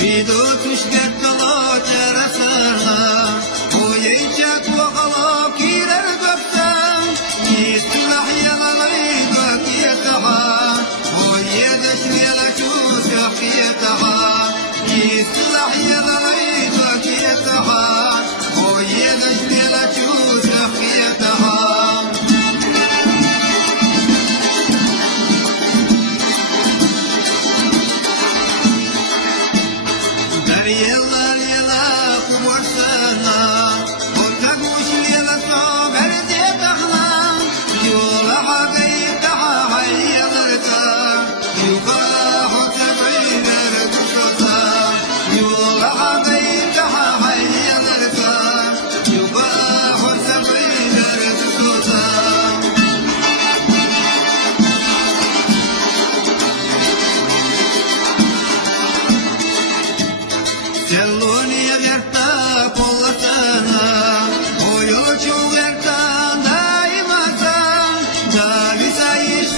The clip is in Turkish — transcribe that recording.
Vido tuşget kalo terasana Bu yiyecek vakalo kirer gökten Yitlah yalanay gökiyetaha Bu yedeş melekut gökiyetaha Yitlah yalanay gökiyetaha Bu yedeş melekut gökiyetaha Yıllar yıla kuvarsana Otak uçul yıla sober diye takla Yola hakayı daha hayyalırsa Yuka hoca beyler tutsa Yola hakayı daha hayyalırsa Yuka hoca beyler tutsa Celloni aberta pollatana O yolu çoğerta daimata Da visayı